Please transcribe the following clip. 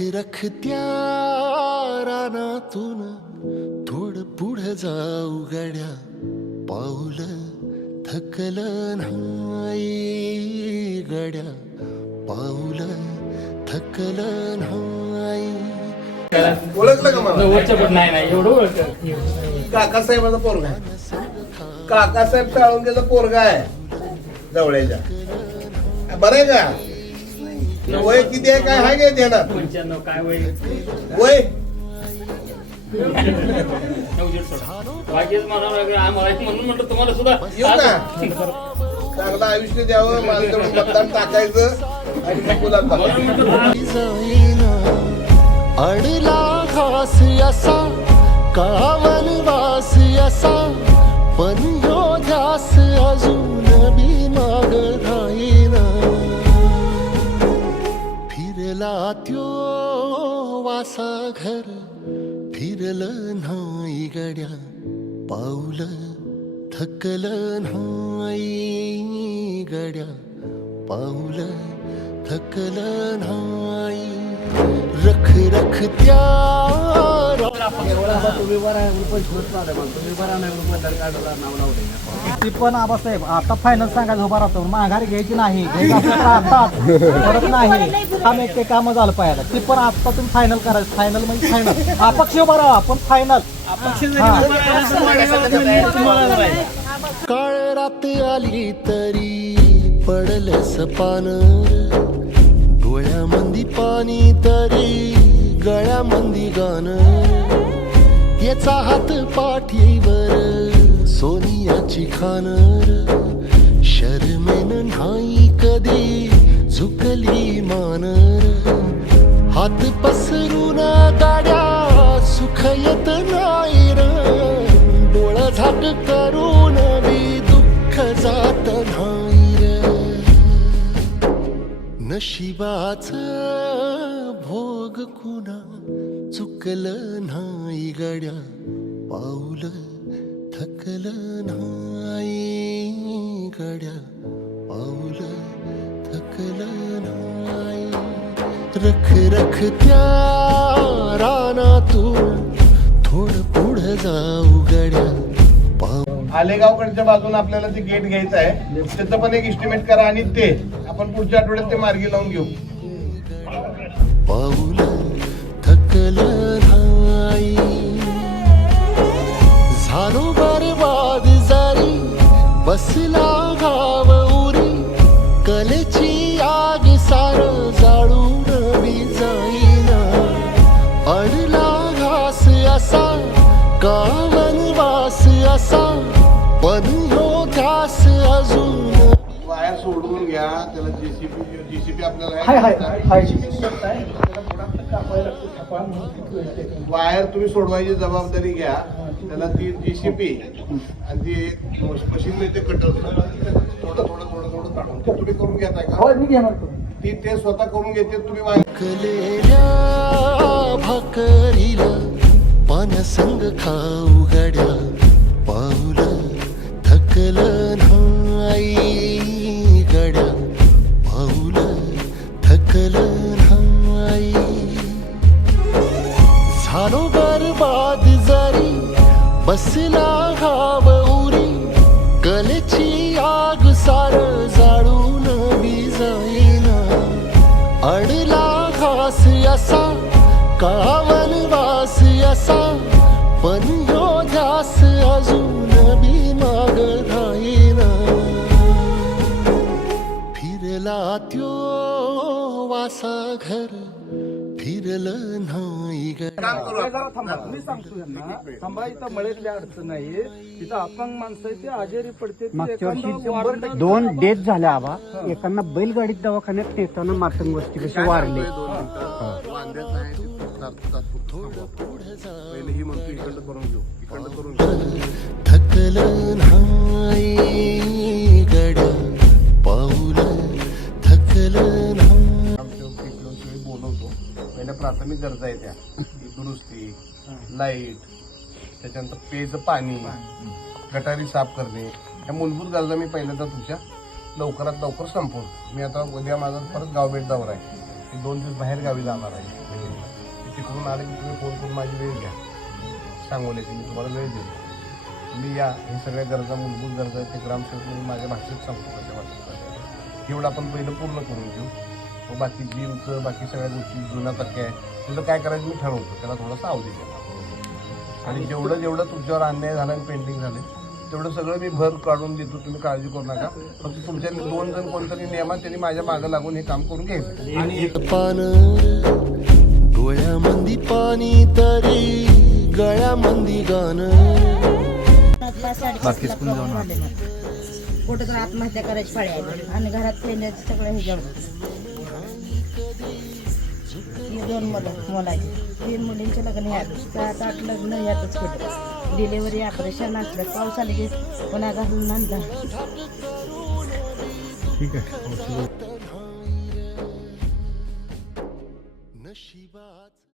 रखत्या रानातून थोडं पुढं जाऊ गड्या, पाऊल थकलं नाही गड्या, पाऊल थकलं नाही. ओळखलं का मला? वरच्या पण नाही नाही एवढं ओळख. काकासाहेबाचा पोरगा आहे. काकासाहेब साळुंकेचा पोरगा आहे जवळच्या. बरं आहे का? वय किती आहे काय आहे देणार 95 काय वय वय? बाकीच मला आम्हाला म्हणून म्हटलं तुम्हाला सुद्धा येऊ का? चांगलं आयुष्य द्यावं, माझ्याकडून मतदान टाकायचं आणि मग मुलांना जाईना अडला घास असा, काळावन वास असा, पण ह्यो ध्यास अजून बी माग राहीना. फिरला त्यो वासा घर, फिरलं नाही गड्या, पाऊल थकलं नाही गड्या, पाऊल थकलं नाही. रख रखत्या ती पण आबासाहेब आता फायनल सांगायचं उभा राहतो, माघारी घ्यायची नाही, परत नाही. काम एक काम झालं पाहिजे, ती पण आता तुम्ही फायनल करायचं. फायनल म्हणजे फायनल अपक्ष उभा राहा पण फायनल. काळ रात आली तरी पडलंस पानर, डोळ्यामंदी पाणी तरी गळ्यामंदी गाणं. याचा हात पाठीवर सोनियाची खानर, शर्मेन नाही कधी झुकली मानर. हात पसरून गाड्या सुख येत नाही र, डोळा झाक करून बी दुःख जात नाही र. नशिबाच भोग कुणा चुकलं नाही गड्या, पाऊल थकलं नाही गड्या, पाऊल थकलं नाही. रख रखत्या रानातून थोडं पुढं जाऊ गड्या, आलेगावकडच्या बाजून आपल्याला ते गेट घ्यायचं आहे, त्याचं पण एक इस्टिमेट करा आणि ते आपण पुढच्या आठवड्यात ते मार्गी लावून घेऊ. पाऊल थकलं नाही. झालो बरबाद जारी, बसला गाव उरी, कलेची आग सार जाळून बी जाईना. अडला घास असा, कावन वास असा, पण ह्यो ध्यास अजून. वायर सोडवून घ्या, त्याला जीसीपी आपल्याला वायर तुम्ही सोडवायची जबाबदारी घ्या. त्याला ती जीसीपी आणि ती एक मशीन मिळते कटर, थोडं थोडं थोडं थोडं काढून ते तुम्ही करून घेताय का? ती ते स्वतः करून घेते. तुम्ही वायर कलेल्या भाकरीला पाण्यासंग खाऊ गड्या, पाऊल थकलं नाही गड्या, पाऊल थकलं नाही. झालो बरबाद जरी, बसला गाव उरी, कलेची आग सार जाळून बी जाईना. अडला घास असा, कावन वास असा, पण ह्यो ध्यास अजून बी माग राहीना. फिरला त्यो वासा घर, फिरलं नाही गड्या. मी सांगतो यांना थांबा, इथं मळ्यातली अडचण नाही, तिथं अपंग माणसं ते आजारी पडते. मागच्या वर्षी 2 डेथ झाल्या आबा. एकांना बैलगाडीत दवाखान्यात नेताना मातंग वस्ती कशी वारले. ही म्हणतो इकडं करून घेऊ, इकडं करून घेऊ. थकलं नाही गड्या, पाऊल थकलं नाही. बोलवतो. पहिल्या प्राथमिक गरजा आहेत त्या, दुरुस्ती, लाईट, त्याच्यानंतर पेयचं पाणी, गटारी साफ करणे, या मूलभूत गरजा मी पहिल्यांदा तुमच्या लवकरात लवकर संपवतो. मी आता उद्या माझा परत गाव भेट दौरा आहे, 2 दिवस बाहेर गावी जाणार आहे. तिकडून आले की तुम्ही फोन करून माझी वेळ घ्या, सांगवल्याची मी तुम्हाला वेळ देतो, तुम्ही या. हे सगळ्या गरजा, मूलभूत गरजा ते ग्रामसेवक मी माझ्या भाषेत सांगतो, त्याच्या भाषेत एवढं आपण पहिलं पूर्ण करून घेऊ. मग बाकी जीवचं बाकी सगळ्या गोष्टी जुना टक्के आहे तुला काय करायचं मी ठरवतो, त्याला थोडासा अवधी द्या. आणि जेवढं तुमच्यावर अन्याय झाला आणि पेंडिंग झाले तेवढं सगळं मी भर काढून देतो, तुम्ही काळजी करू नका. फक्त तुमच्या 2 जण कोणतरी नियमात त्यांनी माझ्या मागं लागून हे काम करून घ्यायचं. आणि पान डोळ्यामंदी पाणी तरी गळ्यामंदी गाणं. कुठं तर आत्महत्या करायची पाळी आली आणि घरात पेंड्याचं सगळं हे जेवण. 2 मुलाची 3 मुलींचे लग्न ह्यात, 7-8 लग्न ह्यातच केलं. डिलिव्हरी ऑपरेशन असलं, पाऊस आले की पुन्हा घालून आणलं. ठीक आहे. नशिबात